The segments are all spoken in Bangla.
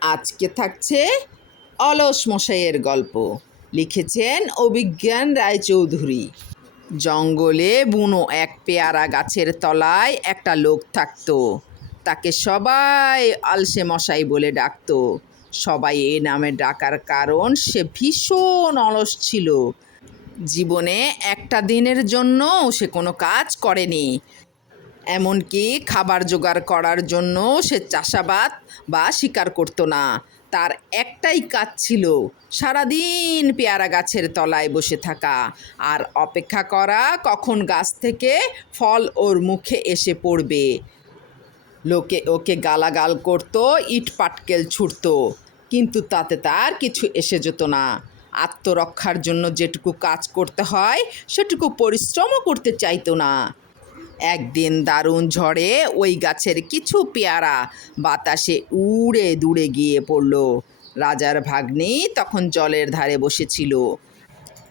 আজকে থাকছে অলস মশাইয়ের গল্প। লিখেছেন অভিজ্ঞান রায়চৌধুরী। জঙ্গলে বুনো এক পেয়ারা গাছের তলায় একটা লোক থাকতো। তাকে সবাই আলসে মশাই বলে ডাকতো। সবাই এই নামে ডাকার কারণ সে ভীষণ অলস ছিল। জীবনে একটা দিনের জন্য সে কোনো কাজ করেনি। এমনকি খাবার জোগাড় করার জন্য সে চাষাবাদ বা শিকার করতো না। তার একটাই কাজ ছিল সারাদিন পেয়ারা গাছের তলায় বসে থাকা। আর অপেক্ষা করা কখন গাছ থেকে ফল ওর মুখে এসে পড়বে। লোকে ওকে গালাগাল করতো, ইট পাটকেল ছুটতো কিন্তু তাতে তার কিছু এসে যেত না। আত্মরক্ষার জন্য যেটুকু কাজ করতে হয়, সেটুকু পরিশ্রমও করতে চাইতো না। একদিন দারুণ ঝড়ে ওই গাছের কিছু পেয়ারা বাতাসে উড়ে দূরে গিয়ে পড়ল। রাজার ভাগ্নি তখন জলের ধারে বসেছিল।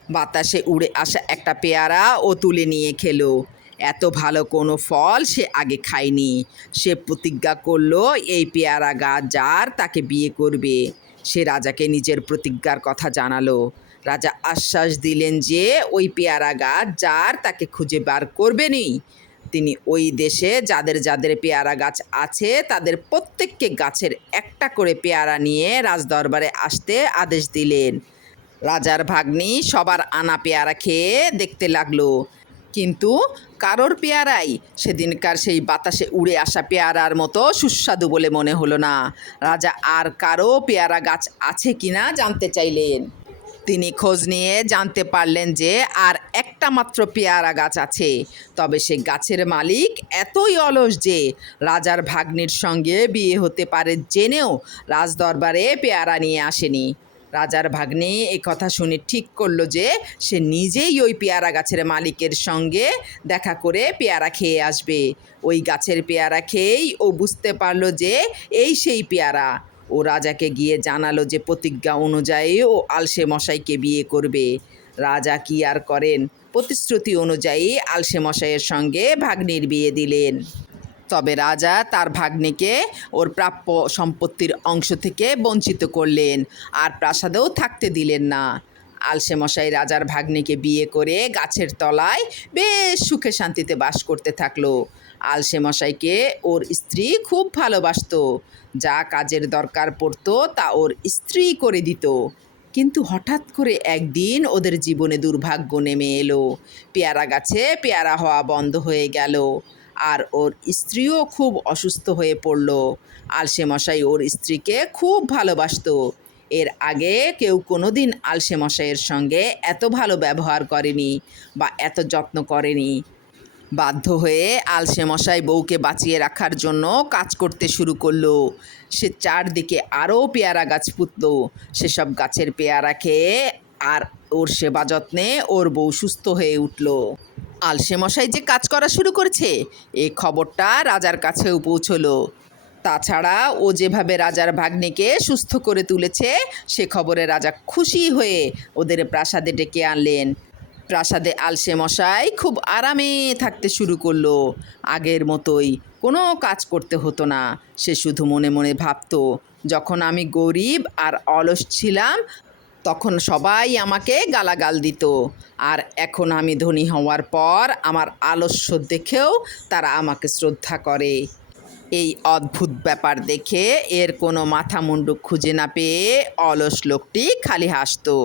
বাতাসে উড়ে আসা একটা পেয়ারা ও তুলে নিয়ে খেলো। এত ভালো কোনো ফল সে আগে খায়নি। সে প্রতিজ্ঞা করল, এই পেয়ারা গাছ যার তাকে বিয়ে করবে। সে রাজাকে নিজের প্রতিজ্ঞার কথা জানালো। রাজা আশ্বাস দিলেন যে, ওই পেয়ারা গাছ যার তাকে খুঁজে বার করবেনই তিনি ওই দেশে যাদের যাদের পেয়ারা গাছ আছে, তাদের প্রত্যেককে গাছের একটা করে পেয়ারা নিয়ে রাজদরবারে আসতে আদেশ দিলেন। রাজার ভাগ্নি সবার আনা পেয়ারা খেয়ে দেখতে লাগল। কিন্তু কারোর পেয়ারাই সেদিনকার সেই বাতাসে উড়ে আসা পেয়ারার মতো সুস্বাদু বলে মনে হলো না। রাজা আর কারও পেয়ারা গাছ আছে কিনা জানতে চাইলেন। তিনি খোঁজ নিয়ে জানতে পারলেন যে আর একটা মাত্র পেয়ারা গাছ আছে। তবে সে গাছের মালিক এতই অলস যে রাজার ভাগ্নির সঙ্গে বিয়ে হতে পারে জেনেও রাজদরবারে পেয়ারা নিয়ে আসেনি। রাজার ভাগ্নে এ কথা শুনে ঠিক করল যে সে নিজেই ওই পেয়ারা গাছের মালিকের সঙ্গে দেখা করে পেয়ারা খেয়ে আসবে। ওই গাছের পেয়ারা খেয়েই ও বুঝতে পারল যে এই সেই পেয়ারা। ও রাজাকে গিয়ে জানালো যে প্রতিজ্ঞা অনুযায়ী ও আলসে মশাইকে বিয়ে করবে। রাজা কি আর করেন? প্রতিশ্রুতি অনুযায়ী আলসে মশাইয়ের সঙ্গে ভাগ্নির বিয়ে দিলেন। তবে রাজা তার ভাগ্নিকে ওর প্রাপ্য সম্পত্তির অংশ থেকে বঞ্চিত করলেন, আর প্রাসাদেও থাকতে দিলেন না। আলসে মশাই রাজার ভাগ্নিকে বিয়ে করে গাছের তলায় বেশ সুখে শান্তিতে বাস করতে থাকল। আলসে মশাইকে ওর স্ত্রী খুব ভালোবাসতো। যা কাজের দরকার পড়তো তা ওর স্ত্রী করে দিত। কিন্তু হঠাৎ করে একদিন ওদের জীবনে দুর্ভাগ্য নেমে এলো। পেয়ারা গাছে পেয়ারা হওয়া বন্ধ হয়ে গেল আর ওর স্ত্রীও খুব অসুস্থ হয়ে পড়ল। আলসে মশাই ওর স্ত্রীকে খুব ভালোবাসত। এর আগে কেউ কোনো দিন আলসে মশাইয়ের সঙ্গে এত ভালো ব্যবহার করেনি বা এত যত্ন করেনি। বাধ্য হয়ে আলসে মশাই বউকে বাঁচিয়ে রাখার জন্য কাজ করতে শুরু করল। সে চারদিকে আরও পেয়ারা গাছ পুতল। সেসব গাছের পেয়ারা খেয়ে আর ওর সেবা যত্নে ওর বউ সুস্থ হয়ে উঠল। আলসে মশাই যে কাজ করা শুরু করেছে এই খবরটা রাজার কাছেও পৌঁছলো। তাছাড়া ও যেভাবে রাজার ভাগ্নিকে সুস্থ করে তুলেছে, সে খবরে রাজা খুশি হয়ে ওদের প্রাসাদে ডেকে আনলেন। প্রাসাদে আলসে মশাই খুব আরামে থাকতে শুরু করল। আগের মতোই কোনো কাজ করতে হতো না। সে শুধু মনে মনে ভাবতো, যখন আমি গরিব আর অলস ছিলাম, তখন সবাই আমাকে গালাগাল দিত। আর এখন আমি ধনী হওয়ার পর আমার আলস্য দেখেও তারা আমাকে শ্রদ্ধা করে। এই অদ্ভুত ব্যাপার দেখে এর কোনো মাথা মুন্ডু খুঁজে না পেয়ে অলস লোকটি খালি হাসতো।